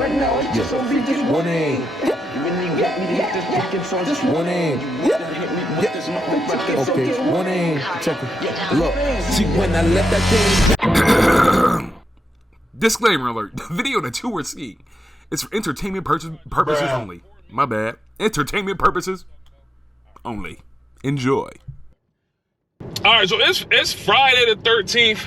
Warning. Warning. Okay, warning. Check it. Look, see when I let that thing. Disclaimer alert. The video that you were seeing is for entertainment purposes only. My bad. Entertainment purposes only. Enjoy. Alright, so it's Friday the 13th.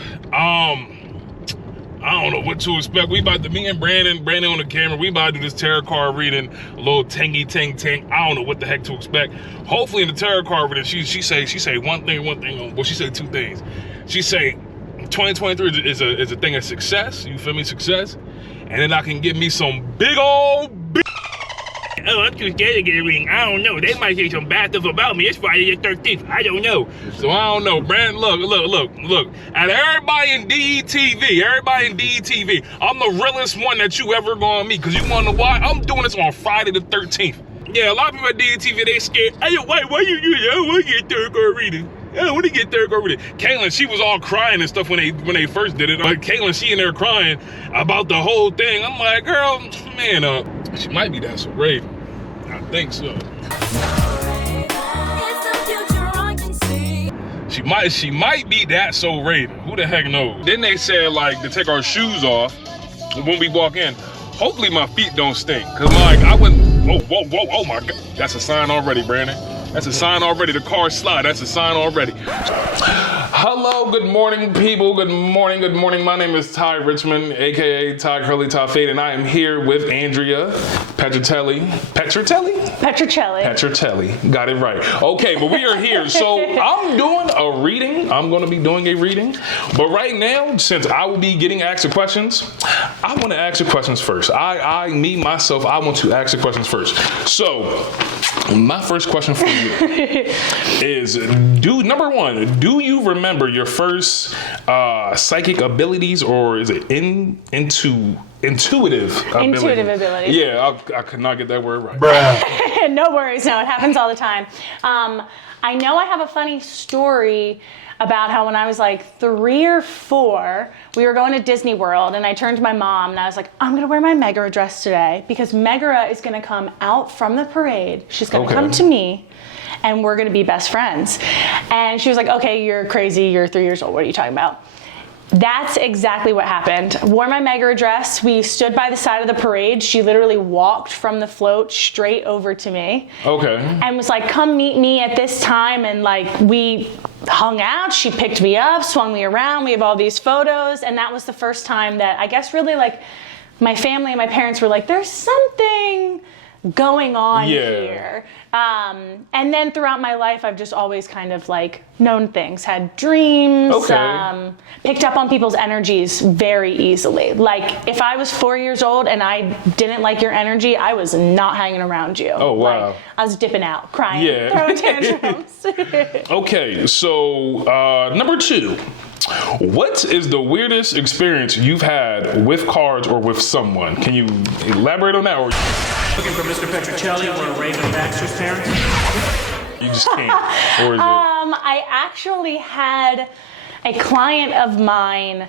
I don't know what to expect. We about to, me and Brandon on the camera, we about to do this tarot card reading, a little tangy ting. I don't know what the heck to expect. Hopefully in the tarot card reading, she say one thing, well, she say two things. She say 2023 is a thing of success, you feel me, success, and then I can give me some big old oh, I'm too scared to get a reading. I don't know. They might say some bad stuff about me. It's Friday the 13th. I don't know. So I don't know. Brandon, look. And everybody in DETV, I'm the realest one that you ever gonna meet. Cause you wanna know why? I'm doing this on Friday the 13th. Yeah, a lot of people at DETV, they scared. Hey, why you do that? I don't want to get third card reading. I don't want to get third card reading. Caitlin, she was all crying and stuff when they first did it. Like Caitlin, she in there crying about the whole thing. I'm like, girl, man, she might be that so raven. I think so. She might be that so raven. Who the heck knows? Then they said like to take our shoes off when we walk in. Hopefully my feet don't stink. Cause like I wouldn't. Oh my God. That's a sign already, Brandon. That's a sign already. The car slide. That's a sign already. Hello, good morning, people. Good morning. My name is Ty Richmond, aka Ty Curly Ty Fade, and I am here with Andrea Petrocelli. Got it right. Okay, but we are here. So I'm doing a reading. I'm going to be doing a reading. But right now, since I will be getting asked the questions, I want to ask the questions first. I want to ask the questions first. So my first question for you is, number one, do you remember your first psychic abilities, or is it intuitive ability? Intuitive ability. Yeah, I could not get that word right. Bruh. No worries. No, it happens all the time. I know I have a funny story about how when I was like 3 or 4, we were going to Disney World, and I turned to my mom and I was like, I'm going to wear my Megara dress today because Megara is going to come out from the parade. She's going to come to me and we're going to be best friends. And she was like, okay, you're crazy. You're 3 years old. What are you talking about? That's exactly what happened. Wore my Megara dress. We stood by the side of the parade. She literally walked from the float straight over to me. Okay. And was like, come meet me at this time. And like, we hung out. She picked me up, swung me around. We have all these photos. And that was the first time that I guess really like my family and my parents were like, there's something going on here. And then throughout my life, I've just always kind of like known things, had dreams, picked up on people's energies very easily. Like if I was 4 years old and I didn't like your energy, I was not hanging around you. Oh, wow. Like, I was dipping out, crying, throwing tantrums. Okay, so number 2. What is the weirdest experience you've had with cards or with someone? Can you elaborate on that? Or looking for Mr. Petrocelli or Raven Baxter's parents? You just can't. Or is it? I actually had a client of mine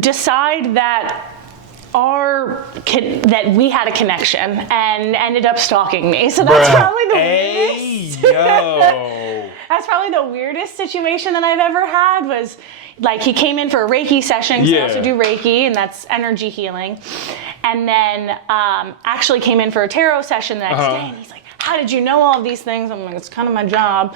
decide that we had a connection and ended up stalking me. So that's probably the weirdest. That's probably the weirdest situation that I've ever had. Was like he came in for a Reiki session. I also do Reiki, and that's energy healing. And then actually came in for a tarot session the next day, and he's like, how did you know all of these things? I'm like, it's kind of my job.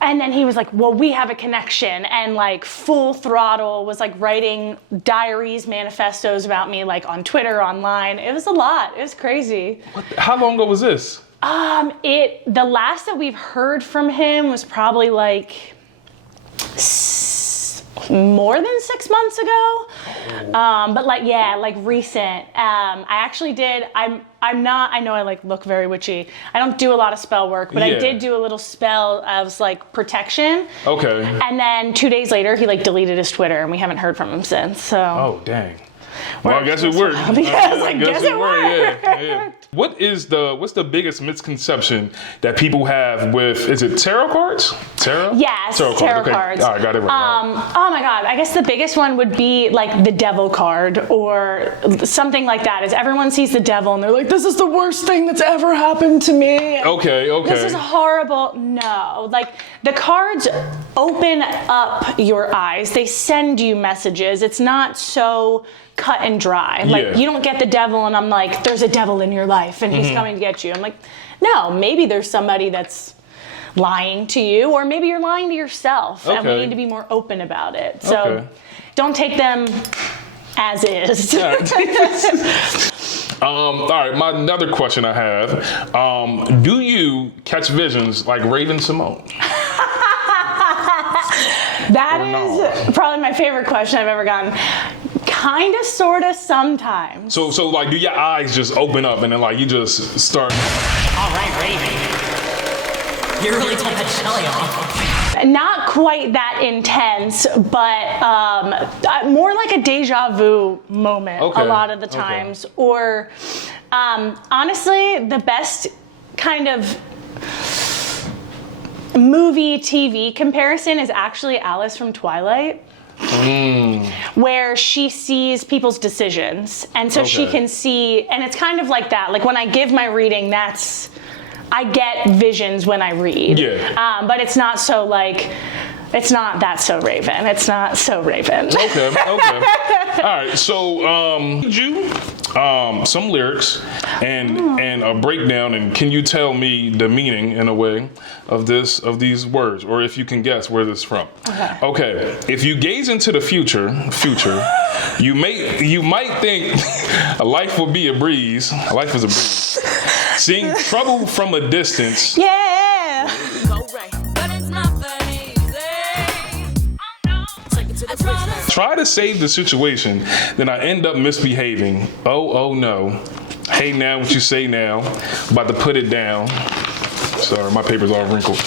And then he was like, well, we have a connection, and like full throttle was like writing diaries, manifestos about me, like on Twitter, online. It was a lot. It was crazy. How long ago was this? The last that we've heard from him was probably like more than 6 months ago. But like recent. I actually did, I'm not, I know I like look very witchy. I don't do a lot of spell work, but I did do a little spell of like protection. Okay. And then 2 days later, he like deleted his Twitter and we haven't heard from him since, so. Oh, dang. Well, I guess it worked. Because I guess it worked. Yeah. What's the biggest misconception that people have with, is it tarot cards? Tarot? Yes, tarot cards. All right, got it right. Oh my God, I guess the biggest one would be like the devil card or something like that. Is everyone sees the devil and they're like, this is the worst thing that's ever happened to me. Okay. This is horrible. No, like the cards open up your eyes. They send you messages. It's not so cut and dry. Like you don't get the devil and I'm like, there's a devil in your life and he's coming to get you. I'm like, no, maybe there's somebody that's lying to you, or maybe you're lying to yourself, and we need to be more open about it. So don't take them as is. All right, my another question I have, do you catch visions like Raven Simone? That is probably my favorite question I've ever gotten. Kind of, sort of, sometimes. So like, do your eyes just open up and then like you just start? All right, Raven. You really told that Shelly off. Not quite that intense, but more like a deja vu moment a lot of the times. Or honestly, the best kind of movie TV comparison is actually Alice from Twilight. Where she sees people's decisions, and so she can see, and it's kind of like that. Like when I give my reading, I get visions when I read. But it's not so like, it's not that so Raven. It's not so Raven. Okay. All right. So, you some lyrics and a breakdown, and can you tell me the meaning in a way of these words, or if you can guess where this is from? Okay. If you gaze into the future, you might think life will be a breeze. Life is a breeze. Seeing trouble from a distance. Yeah. Try to save the situation, then I end up misbehaving. Oh no. Hey now, what you say now? About to put it down. Sorry, my paper's all wrinkled.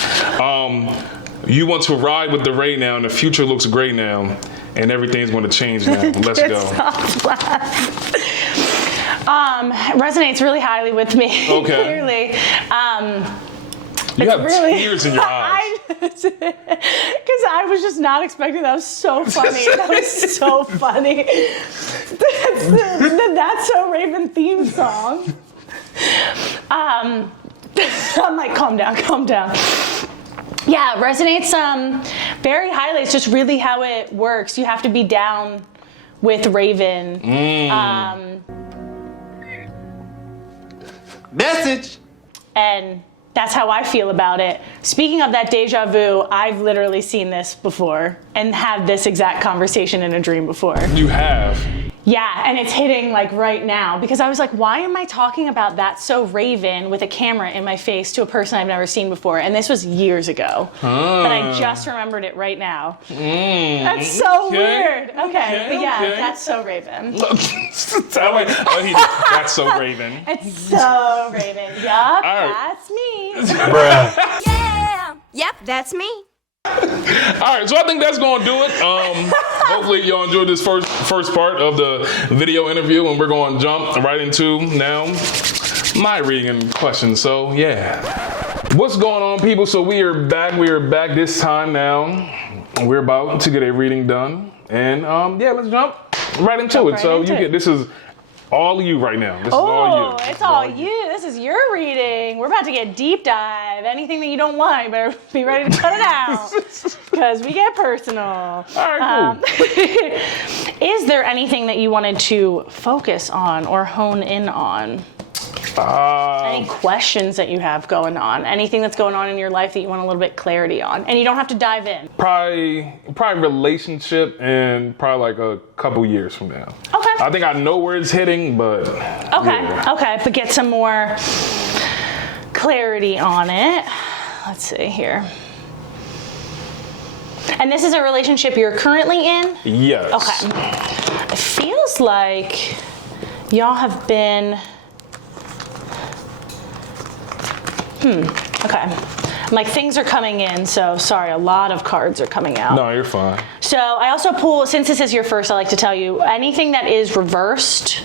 You want to ride with the ray now, and the future looks great now, and everything's going to change now. Let's go. Resonates really highly with me. Clearly. You have tears in your eyes. Because I was just not expecting that. Was so funny. That was so funny. That's So Raven theme song. I'm like, calm down. Yeah, resonates very highly. It's just really how it works. You have to be down with Raven. Message. And that's how I feel about it. Speaking of that deja vu, I've literally seen this before and had this exact conversation in a dream before. You have? Yeah, and it's hitting like right now because I was like, why am I talking about That's So Raven with a camera in my face to a person I've never seen before? And this was years ago, but I just remembered it right now. That's so weird. Okay, but yeah, That's So Raven. That's So Raven. It's so Raven. Yup, that's me. Bruh. Yeah. Yep, that's me. All right, so I think that's going to do it. Hopefully y'all enjoyed this first part of the video interview, and we're going to jump right into now my reading and questions. So yeah, what's going on, people? So we are back this time now. We're about to get a reading done, and yeah, let's jump right into it. So this is all you right now. This is all you. It's all you. This is your reading. We're about to get deep dive. Anything that you don't want, you better be ready to cut it out. Because we get personal. All right, cool. Is there anything that you wanted to focus on or hone in on? Any questions that you have going on? Anything that's going on in your life that you want a little bit clarity on? And you don't have to dive in. Probably relationship, and probably like a couple years from now. Okay. I think I know where it's hitting, but Okay, but get some more clarity on it. Let's see here. And this is a relationship you're currently in? Yes. Okay. It feels like y'all have been... Okay. Like things are coming in, so sorry, a lot of cards are coming out. No, you're fine. So I also pull, since this is your first, I like to tell you, anything that is reversed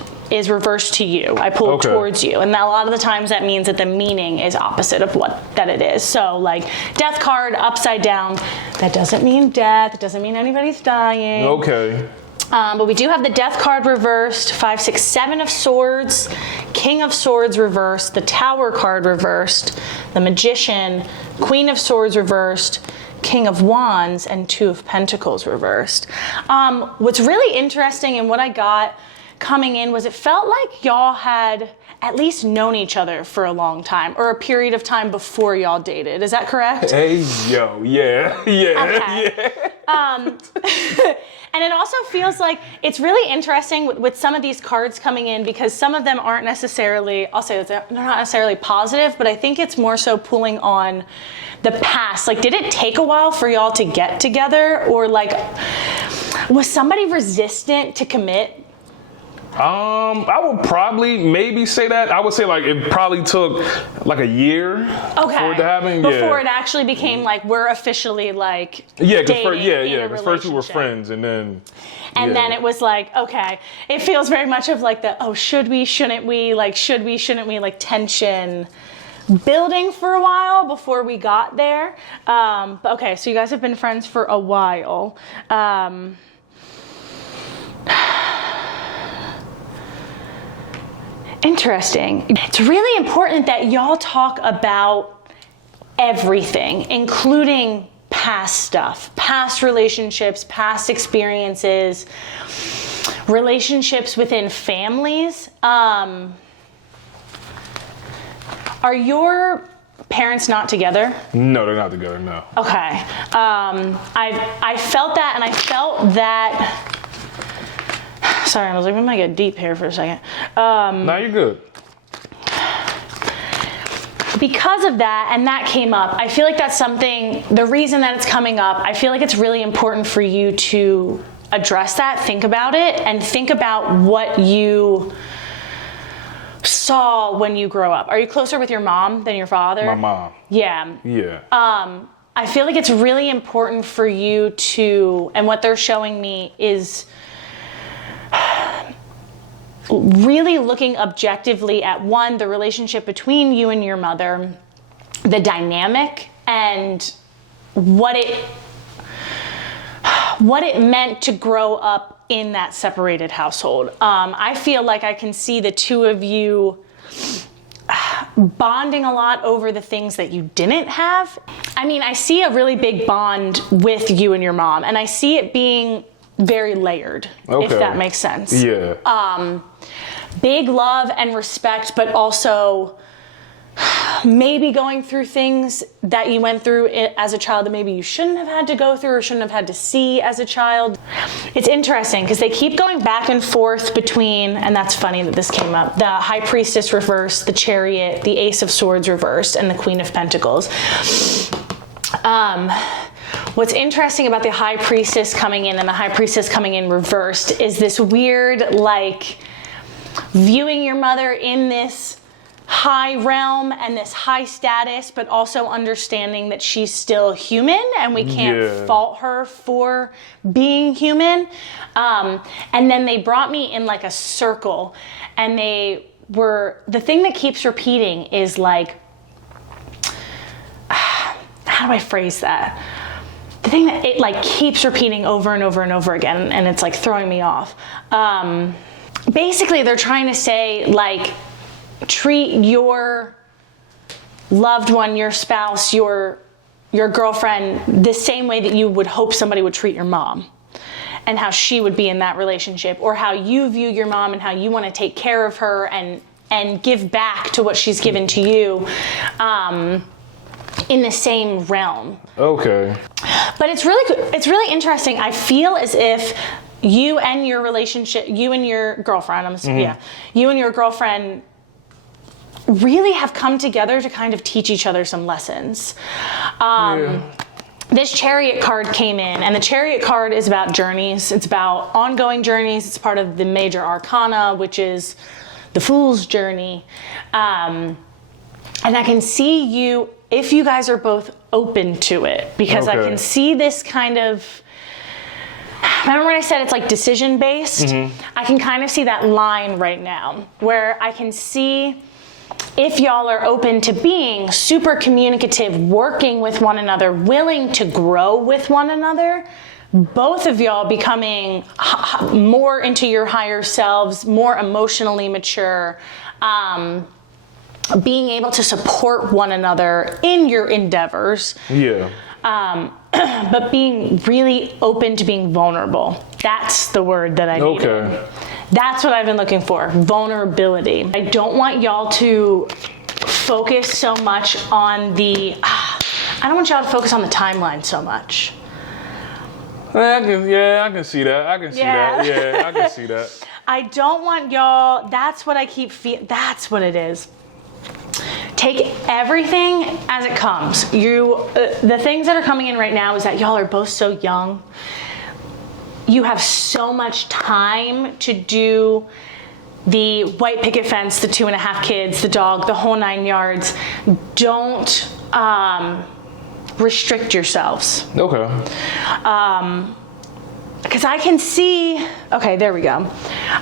to you. I pull towards you. And a lot of the times that means that the meaning is opposite of what that it is. So like death card upside down, that doesn't mean death. It doesn't mean anybody's dying. Okay. But we do have the death card reversed, 5, 6, 7 of swords, king of swords reversed, the tower card reversed, the magician, queen of swords reversed, king of wands, and 2 of pentacles reversed. What's really interesting and what I got coming in was it felt like y'all had at least known each other for a long time, or a period of time before y'all dated. Is that correct? Hey, yo, yeah. Okay. And it also feels like it's really interesting with some of these cards coming in, because some of them aren't necessarily, I'll say that they're not necessarily positive, but I think it's more so pulling on the past. Like, did it take a while for y'all to get together, or like, was somebody resistant to commit? I would probably maybe say that. I would say like it probably took like a year for it to happen. Before it actually became like we're officially like because first we were friends and then then it was like, okay, it feels very much of like the should we, shouldn't we, like should we, shouldn't we, like tension building for a while before we got there. But okay, so you guys have been friends for a while. Interesting. It's really important that y'all talk about everything, including past stuff, past relationships, past experiences, relationships within families. Are your parents not together? No, they're not together, no. Okay. I felt that, and I felt that. Sorry, I was like, we might get deep here for a second. No, you're good. Because of that, and that came up, I feel like that's something, the reason that it's coming up, I feel like it's really important for you to address that, think about it, and think about what you saw when you grow up. Are you closer with your mom than your father? My mom. Yeah. Yeah. I feel like it's really important for you to, and what they're showing me is really looking objectively at, one, the relationship between you and your mother, the dynamic, and what it meant to grow up in that separated household. I feel like I can see the two of you bonding a lot over the things that you didn't have. I mean, I see a really big bond with you and your mom, and I see it being very layered, if that makes sense. Yeah. Big love and respect, but also maybe going through things that you went through as a child that maybe you shouldn't have had to go through or shouldn't have had to see as a child. It's interesting because they keep going back and forth between, and that's funny that this came up, the High Priestess reversed, the Chariot, the Ace of Swords reversed, and the Queen of Pentacles. What's interesting about the High Priestess coming in and the High Priestess coming in reversed is this weird, like, viewing your mother in this high realm and this high status, but also understanding that she's still human and we can't fault her for being human. And then they brought me in like a circle, and the thing that keeps repeating is like, how do I phrase that? The thing that it like keeps repeating over and over and over again, and it's like throwing me off. Basically, they're trying to say, like, treat your loved one, your spouse, your girlfriend the same way that you would hope somebody would treat your mom, and how she would be in that relationship, or how you view your mom and how you want to take care of her and give back to what she's given to you. In the same realm. Okay. But it's really interesting. I feel as if you and your relationship, you and your girlfriend, you and your girlfriend really have come together to kind of teach each other some lessons. This Chariot card came in, and the Chariot card is about journeys. It's about ongoing journeys. It's part of the major arcana, which is the Fool's journey. And I can see you if you guys are both open to it, because I can see this kind of, remember when I said it's like decision based? I can kind of see that line right now where I can see if y'all are open to being super communicative, working with one another, willing to grow with one another, both of y'all becoming more into your higher selves, more emotionally mature, being able to support one another in your endeavors. Yeah. But being really open to being vulnerable. That's the word that I needed. Okay. That's what I've been looking for, vulnerability. I don't want y'all to focus so much on I don't want y'all to focus on the timeline so much. I can see that. I can see that. Yeah, I can see that. I don't want y'all, that's what I keep feeling, that's what it is. Take everything as it comes. The things that are coming in right now is that y'all are both so young. You have so much time to do the white picket fence, the 2.5 kids, the dog, the whole 9 yards. Don't restrict yourselves. Okay. Because I can see, okay, there we go.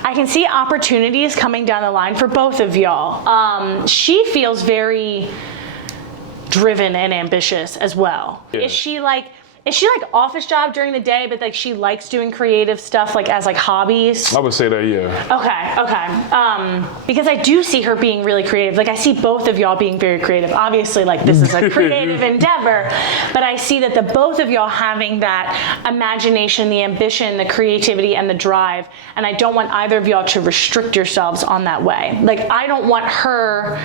I can see opportunities coming down the line for both of y'all. She feels very driven and ambitious as well. Yeah. Is she like office job during the day, but like she likes doing creative stuff like as like hobbies? I would say that, yeah. Okay. Because I do see her being really creative. Like I see both of y'all being very creative. Obviously, like this is a creative endeavor, but I see that the both of y'all having that imagination, the ambition, the creativity, and the drive. And I don't want either of y'all to restrict yourselves on that way. Like I don't want her,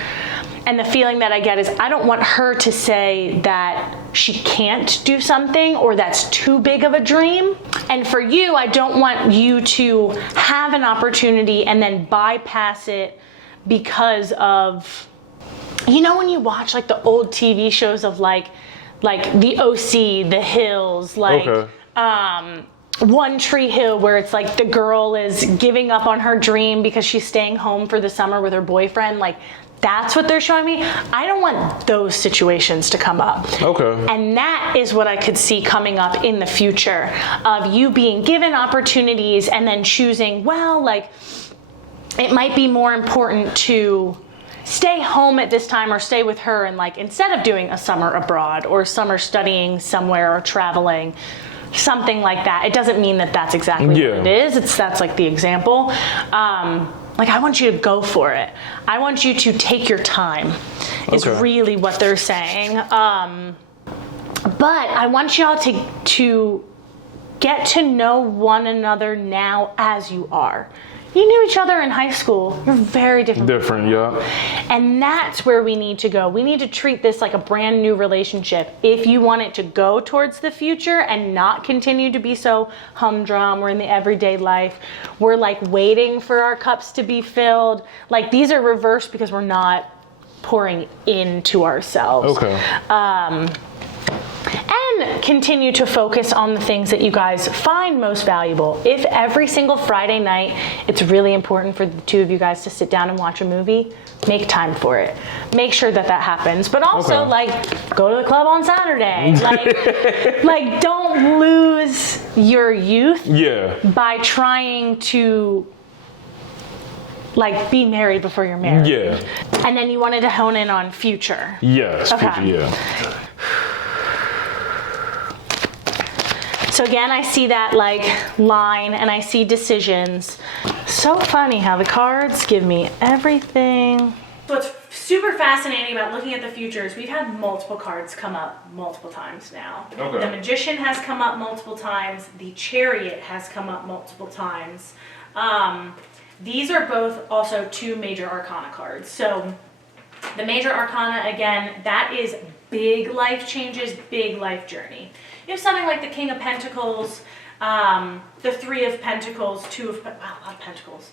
and the feeling that I get is I don't want her to say that she can't do something or that's too big of a dream. And for you, I don't want you to have an opportunity and then bypass it because of, you know, when you watch like the old TV shows of like the OC, The Hills, like One Tree Hill, where it's like the girl is giving up on her dream because she's staying home for the summer with her boyfriend. Like that's what they're showing me. I don't want those situations to come up. Okay. And that is what I could see coming up in the future of you being given opportunities and then choosing, well, like it might be more important to stay home at this time or stay with her and like instead of doing a summer abroad or summer studying somewhere or traveling, something like that. It doesn't mean that that's exactly what it is. That's like the example. Like I want you to go for it. I want you to take your time is really what they're saying. But I want y'all to get to know one another now as you are. You knew each other in high school. You're very different. Different, yeah. And that's where we need to go. We need to treat this like a brand new relationship. If you want it to go towards the future and not continue to be so humdrum, we're in the everyday life. We're like waiting for our cups to be filled. Like these are reversed because we're not pouring into ourselves. Okay. And continue to focus on the things that you guys find most valuable. If every single Friday night it's really important for the two of you guys to sit down and watch a movie, make time for it. Make sure that happens. But also like go to the club on Saturday. Like don't lose your youth by trying to like be married before you're married. Yeah. And then you wanted to hone in on future. Yes. Okay. Future, yeah. So again, I see that like line and I see decisions. So funny how the cards give me everything. What's super fascinating about looking at the futures, we've had multiple cards come up multiple times now. Okay. The Magician has come up multiple times. The Chariot has come up multiple times. These are both also 2 major arcana cards. So the major arcana, again, that is big life changes, big life journey. You have something like the King of Pentacles, the 3 of Pentacles, 2 of, wow, a lot of Pentacles,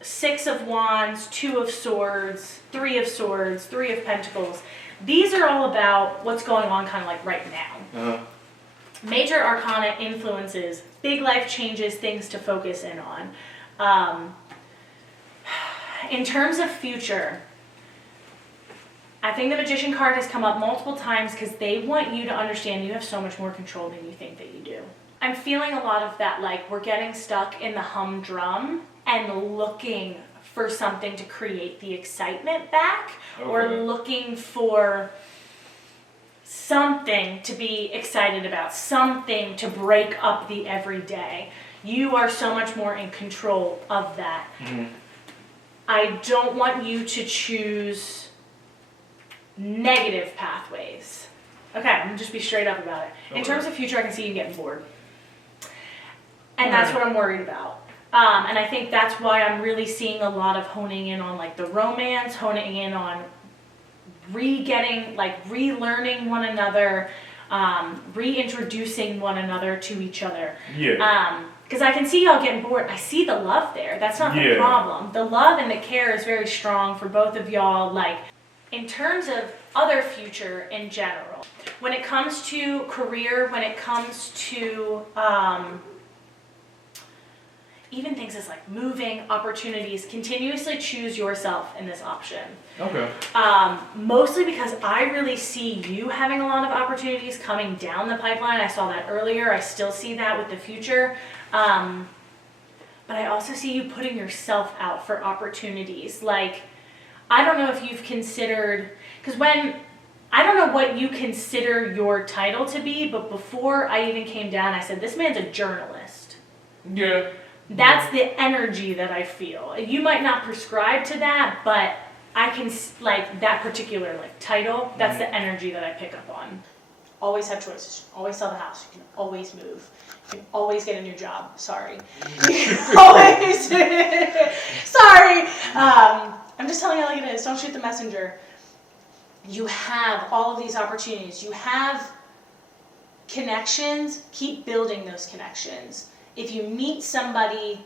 6 of Wands, 2 of Swords, 3 of Swords, 3 of Pentacles. These are all about what's going on kind of like right now. Major arcana influences, big life changes, things to focus in on. In terms of future, I think the Magician card has come up multiple times because they want you to understand you have so much more control than you think that you do. I'm feeling a lot of that, like we're getting stuck in the humdrum and looking for something to create the excitement back, or looking for something to be excited about, something to break up the everyday. You are so much more in control of that. I don't want you to choose negative pathways. Okay, I'm gonna just be straight up about it. In terms of future, I can see you getting bored. And that's what I'm worried about. And I think that's why I'm really seeing a lot of honing in on like the romance, honing in on relearning one another, reintroducing one another to each other. Yeah. Because I can see y'all getting bored. I see the love there. That's not the problem. The love and the care is very strong for both of y'all. Like, in terms of other future in general, when it comes to career, when it comes to even things as like moving, opportunities, continuously choose yourself in this option. Okay. Mostly because I really see you having a lot of opportunities coming down the pipeline. I saw that earlier. I still see that with the future. But I also see you putting yourself out for opportunities. Like, I don't know if you've considered, because I don't know what you consider your title to be, but before I even came down, I said, this man's a journalist. Yeah. That's the energy that I feel. You might not prescribe to that, but I can, like, that particular, like, title, that's the energy that I pick up on. Always have choices. Always sell the house. You can always move. You can always get a new job. Sorry. You can always. Sorry. I'm just telling you like it is. Don't shoot the messenger. You have all of these opportunities. You have connections. Keep building those connections. If you meet somebody,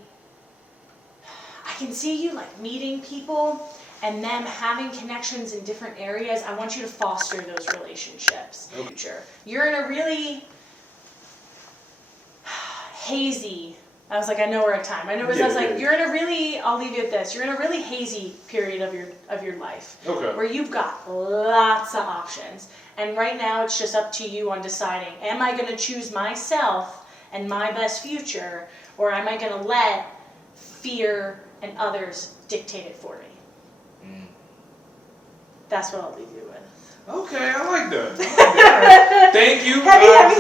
I can see you like meeting people and them having connections in different areas. I want you to foster those relationships. Okay. You're in a really hazy, I was like, I know we're at time. I know, I was like, you're in a really, I'll leave you at this. You're in a really hazy period of your life. Okay. Where you've got lots of options. And right now it's just up to you on deciding, am I going to choose myself and my best future, or am I going to let fear and others dictate it for me? That's what I'll leave you with. Okay, I like that. Thank you. Heavy.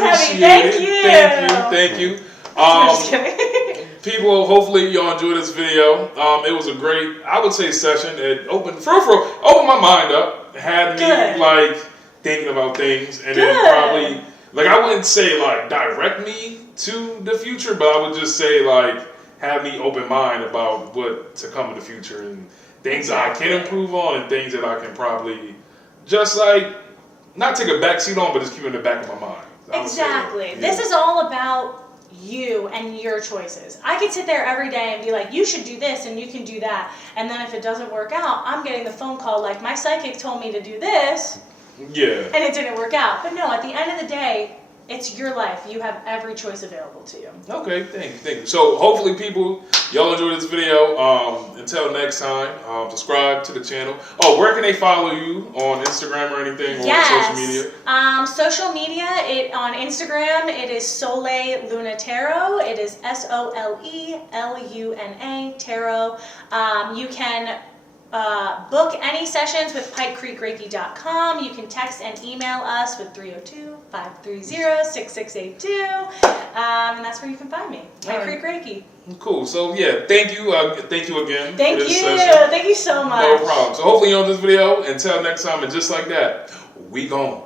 Thank you. I'm just kidding. People, hopefully y'all enjoyed this video. It was a great, I would say, session. It opened my mind up, had me like thinking about things, and then probably, like, I wouldn't say like direct me to the future, but I would just say like have me open mind about what to come in the future and things that I can improve on and things that I can probably just like not take a backseat on, but just keep in the back of my mind. Exactly. This is all about you and your choices. I could sit there every day and be like, you should do this and you can do that. And then if it doesn't work out, I'm getting the phone call like, my psychic told me to do this. Yeah. And it didn't work out. But no, at the end of the day, it's your life. You have every choice available to you. Okay, thank you. So hopefully people, y'all enjoyed this video. Until next time, subscribe to the channel. Oh, where can they follow you? On Instagram or anything? Or social media? Social media, on Instagram, it is Sole Luna Tarot. It is SOLELUNA Tarot. You can book any sessions with PikeCreekReiki.com. You can text and email us with 302-530-6682. And that's where you can find me. Pike Creek Reiki. Cool. So yeah, thank you. Thank you again. Thank for this you. Session. Thank you so much. No problem. So hopefully you enjoyed this video. Until next time, and just like that, we gone.